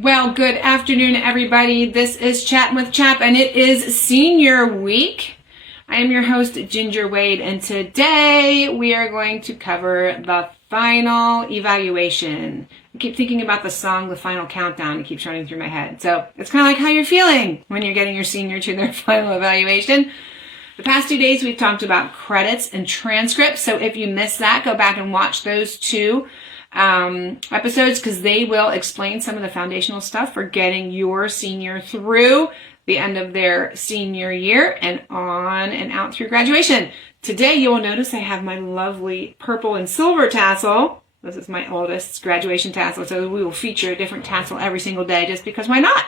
Well, good afternoon, everybody. This is Chattin with CHAP, and it is senior week. I am your host, Ginger Wade, and today we are going to cover the final evaluation. I keep thinking about the song, The Final Countdown. It keeps running through my head. So it's kind of like how you're feeling when you're getting your senior to their final evaluation. The past 2 days, we've talked about credits and transcripts. So if you missed that, go back and watch those two episodes, because they will explain some of the foundational stuff for getting your senior through the end of their senior year and on and out through graduation. Today you will notice I have my lovely purple and silver tassel. This is my oldest graduation tassel, so we will feature a different tassel every single day just because why not?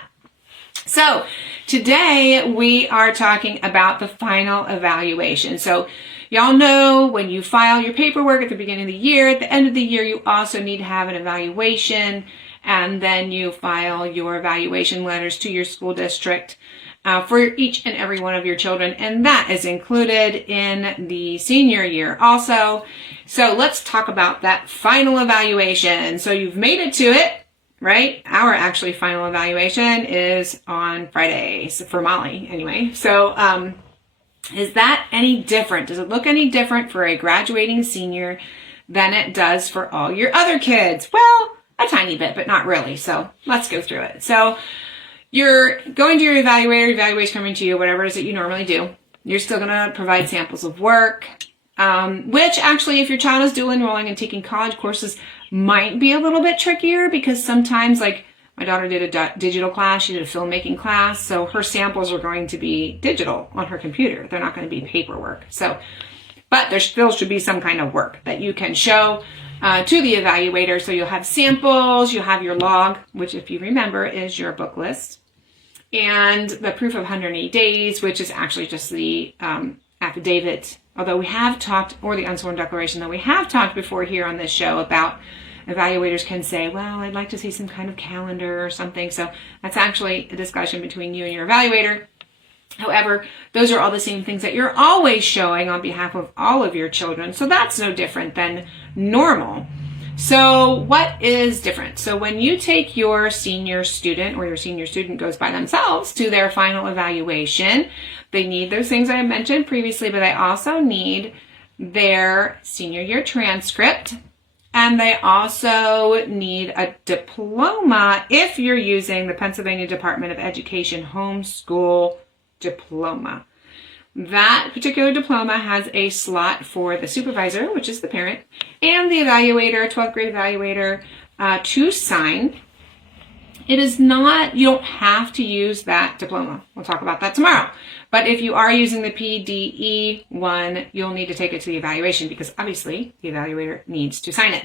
So today we are talking about the final evaluation. So y'all know when you file your paperwork at the beginning of the year, at the end of the year, you also need to have an evaluation, and then you file your evaluation letters to your school district for each and every one of your children, and that is included in the senior year also. So let's talk about that final evaluation. So you've made it to it, right? Our actually final evaluation is on Friday, so for Molly anyway. So is that any different? Does it look any different for a graduating senior than it does for all your other kids? Well, a tiny bit, but not really. So let's go through it. So you're going to your evaluator, evaluation coming to you, whatever it is that you normally do. You're still going to provide samples of work, which actually, if your child is dual enrolling and taking college courses, might be a little bit trickier, because sometimes, like my daughter did a digital class, she did a filmmaking class, so her samples are going to be digital on her computer. They're not going to be paperwork. So, but there still should be some kind of work that you can show to the evaluator. So you'll have samples, you'll have your log, which if you remember is your book list, and the proof of 180 days, which is actually just the affidavit, although we have talked, or the unsworn declaration, though we have talked before here on this show about evaluators can say, well, I'd like to see some kind of calendar or something. So that's actually a discussion between you and your evaluator. However, those are all the same things that you're always showing on behalf of all of your children. So that's no different than normal. So what is different? So when you take your senior student, or your senior student goes by themselves to their final evaluation, they need those things I mentioned previously, but they also need their senior year transcript, and they also need a diploma if you're using the Pennsylvania Department of Education Homeschool diploma. That particular diploma has a slot for the supervisor, which is the parent, and the evaluator, 12th grade evaluator, to sign. It is not, you don't have to use that diploma. We'll talk about that tomorrow. But if you are using the PDE one, you'll need to take it to the evaluation, because obviously the evaluator needs to sign it.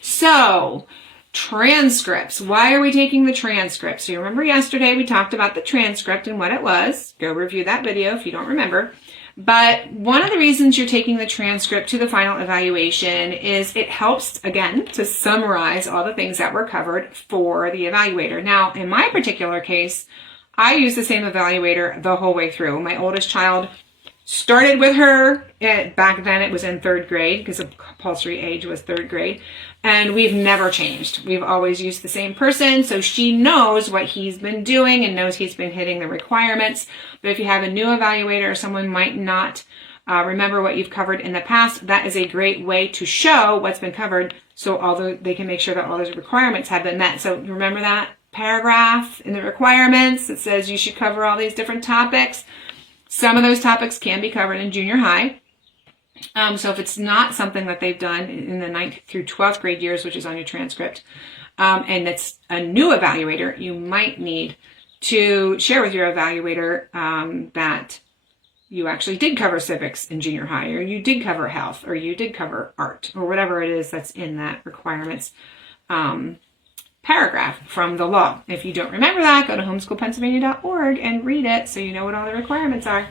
So, transcripts. Why are we taking the transcript? So you remember yesterday we talked about the transcript and what it was. Go review that video if you don't remember. But one of the reasons you're taking the transcript to the final evaluation is it helps, again, to summarize all the things that were covered for the evaluator. Now, in my particular case, I use the same evaluator the whole way through. My oldest child started with her, back then it was in 3rd grade, because the compulsory age was 3rd grade, and we've never changed. We've always used the same person, so she knows what he's been doing and knows he's been hitting the requirements. But if you have a new evaluator, someone might not remember what you've covered in the past, that is a great way to show what's been covered, so although they can make sure that all those requirements have been met. So remember that paragraph in the requirements that says you should cover all these different topics? Some of those topics can be covered in junior high. So if it's not something that they've done in the 9th through 12th grade years, which is on your transcript, and it's a new evaluator, you might need to share with your evaluator that you actually did cover civics in junior high, or you did cover health, or you did cover art, or whatever it is that's in that requirements paragraph from the law. If you don't remember that, go to homeschoolpennsylvania.org and read it so you know what all the requirements are.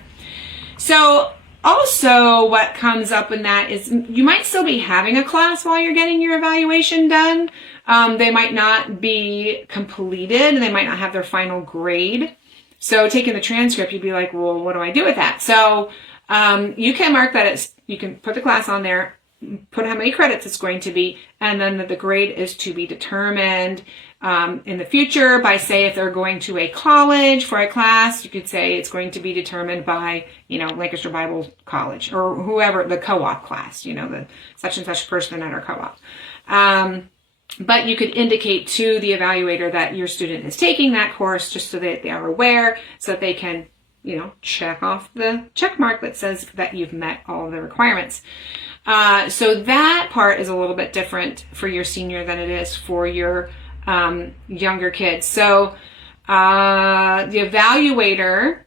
So also what comes up in that is you might still be having a class while you're getting your evaluation done. They might not be completed, and they might not have their final grade. So taking the transcript, you'd be like, well, what do I do with that? So you can mark that you can put the class on there put how many credits it's going to be, and then the grade is to be determined in the future by, say, if they're going to a college for a class, you could say it's going to be determined by, Lancaster Bible College or whoever, the co-op class, the such and such person at our co-op. But you could indicate to the evaluator that your student is taking that course just so that they are aware, so that they can, check off the check mark that says that you've met all of the requirements. So that part is a little bit different for your senior than it is for your younger kids. So the evaluator,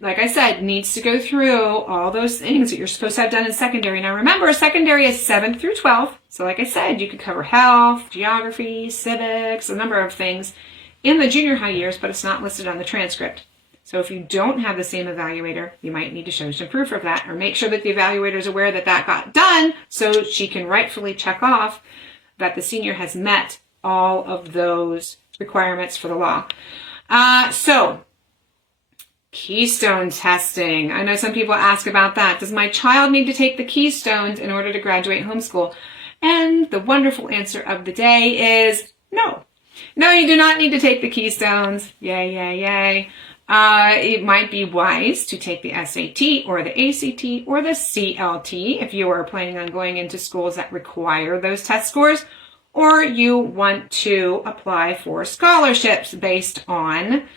like I said, needs to go through all those things that you're supposed to have done in secondary. Now remember, secondary is 7th through 12th. So like I said, you could cover health, geography, civics, a number of things in the junior high years, but it's not listed on the transcript. So if you don't have the same evaluator, you might need to show some proof of that, or make sure that the evaluator is aware that that got done so she can rightfully check off that the senior has met all of those requirements for the law. So Keystone testing. I know some people ask about that. Does my child need to take the Keystones in order to graduate homeschool? And the wonderful answer of the day is no. No, you do not need to take the Keystones. Yay, yay, yay. It might be wise to take the SAT or the ACT or the CLT if you are planning on going into schools that require those test scores, or you want to apply for scholarships based on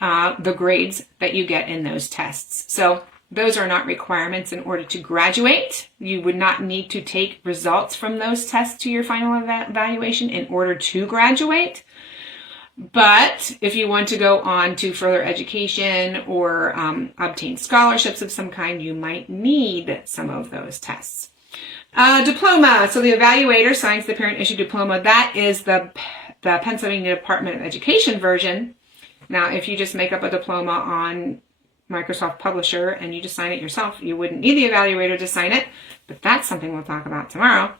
the grades that you get in those tests. So those are not requirements in order to graduate. You would not need to take results from those tests to your final evaluation in order to graduate. But if you want to go on to further education or obtain scholarships of some kind, you might need some of those tests. Diploma. So the evaluator signs the parent-issued diploma. That is the Pennsylvania Department of Education version. Now, if you just make up a diploma on Microsoft Publisher and you just sign it yourself, you wouldn't need the evaluator to sign it, but that's something we'll talk about tomorrow.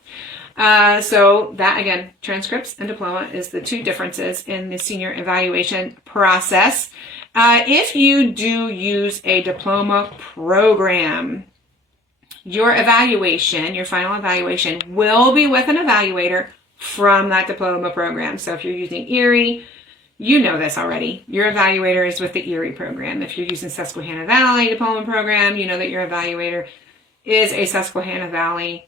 So that, again, transcripts and diploma is the two differences in the senior evaluation process. If you do use a diploma program, your evaluation, your final evaluation, will be with an evaluator from that diploma program. So if you're using Erie, you know this already. Your evaluator is with the Erie program. If you're using Susquehanna Valley diploma program, you know that your evaluator is a Susquehanna Valley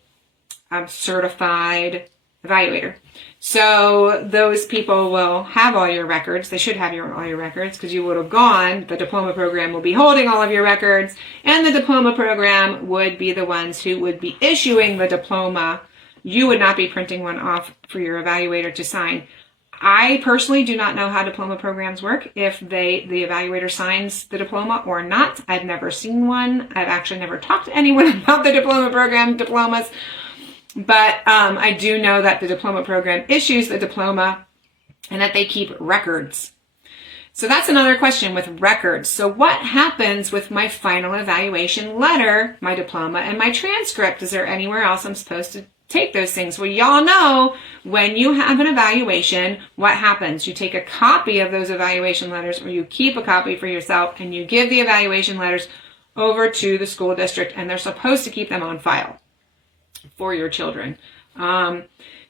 certified evaluator. So those people will have all your records. They should have all your records because you would have gone. The diploma program will be holding all of your records, and the diploma program would be the ones who would be issuing the diploma. You would not be printing one off for your evaluator to sign. I personally do not know how diploma programs work, if the evaluator signs the diploma or not. I've never seen one. I've actually never talked to anyone about the diploma program, diplomas. But I do know that the diploma program issues the diploma and that they keep records. So that's another question with records. So what happens with my final evaluation letter, my diploma, and my transcript? Is there anywhere else I'm supposed to take those things? Well, y'all know when you have an evaluation, what happens? You take a copy of those evaluation letters, or you keep a copy for yourself, and you give the evaluation letters over to the school district, and they're supposed to keep them on file for your children.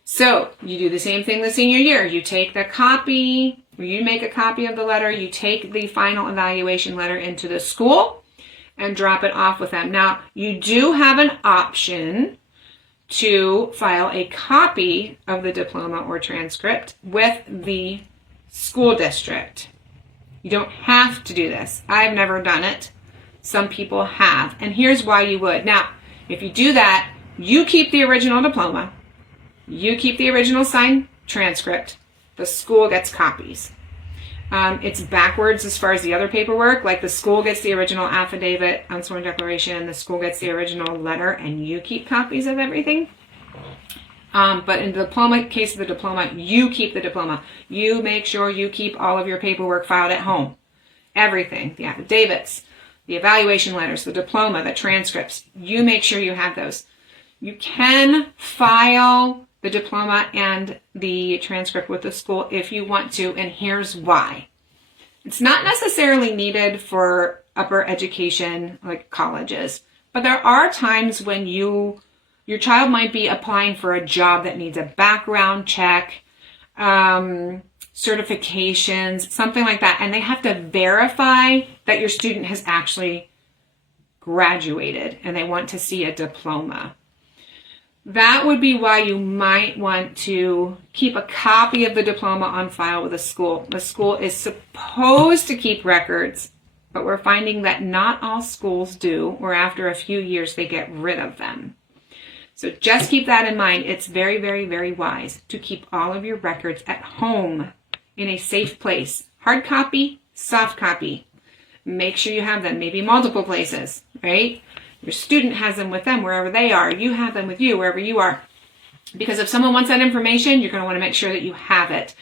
So you do the same thing the senior year. You take the copy, or you make a copy of the letter, you take the final evaluation letter into the school and drop it off with them. Now, you do have an option to file a copy of the diploma or transcript with the school district. You don't have to do this. I've never done it. Some people have. And here's why you would. Now, if you do that, you keep the original diploma. You keep the original signed transcript. The school gets copies. It's backwards as far as the other paperwork. Like the school gets the original affidavit, unsworn declaration, the school gets the original letter, and you keep copies of everything. But in the diploma case of the diploma, you keep the diploma. You make sure you keep all of your paperwork filed at home. Everything, the affidavits, the evaluation letters, the diploma, the transcripts. You make sure you have those. You can file the diploma and the transcript with the school if you want to, and here's why. It's not necessarily needed for upper education like colleges, but there are times when you your child might be applying for a job that needs a background check, certifications, something like that, and they have to verify that your student has actually graduated and they want to see a diploma. That would be why you might want to keep a copy of the diploma on file with the school. The school is supposed to keep records, but we're finding that not all schools do, or after a few years they get rid of them. So just keep that in mind. It's very, very, very wise to keep all of your records at home in a safe place. Hard copy, soft copy. Make sure you have them, maybe multiple places, right? Your student has them with them wherever they are. You have them with you wherever you are. Because if someone wants that information, you're going to want to make sure that you have it.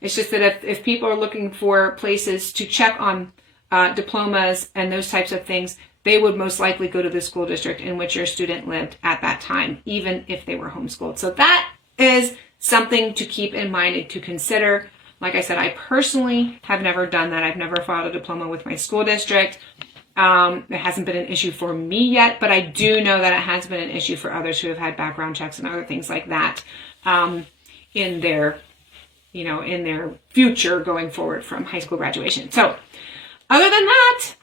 It's just that if people are looking for places to check on diplomas and those types of things, they would most likely go to the school district in which your student lived at that time, even if they were homeschooled. So that is something to keep in mind and to consider. Like I said, I personally have never done that. I've never filed a diploma with my school district. It hasn't been an issue for me yet, but I do know that it has been an issue for others who have had background checks and other things like that in their future going forward from high school graduation. So other than that,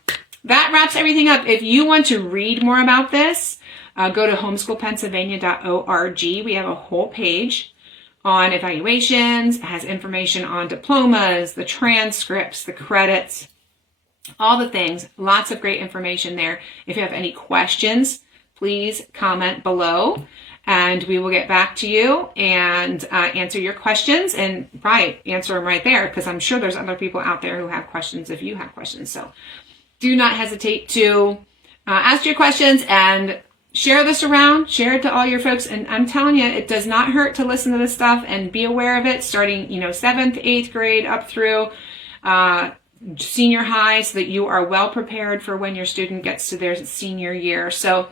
that wraps everything up. If you want to read more about this, go to homeschoolpennsylvania.org. We have a whole page on evaluations. It has information on diplomas, the transcripts, the credits, all the things. Lots of great information there. If you have any questions, please comment below and we will get back to you and answer your questions, and answer them right there, because I'm sure there's other people out there who have questions if you have questions. So do not hesitate to ask your questions and share this around, share it to all your folks. And I'm telling you, it does not hurt to listen to this stuff and be aware of it, starting, 7th, 8th grade up through senior high, so that you are well prepared for when your student gets to their senior year. So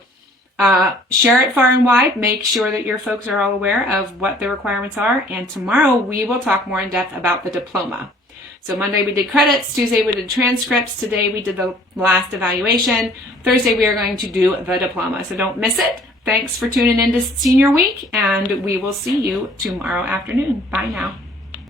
share it far and wide. Make sure that your folks are all aware of what the requirements are. And tomorrow we will talk more in depth about the diploma. So Monday we did credits, Tuesday we did transcripts, today we did the last evaluation, Thursday we are going to do the diploma. So don't miss it. Thanks for tuning in to Senior Week, and we will see you tomorrow afternoon. Bye now.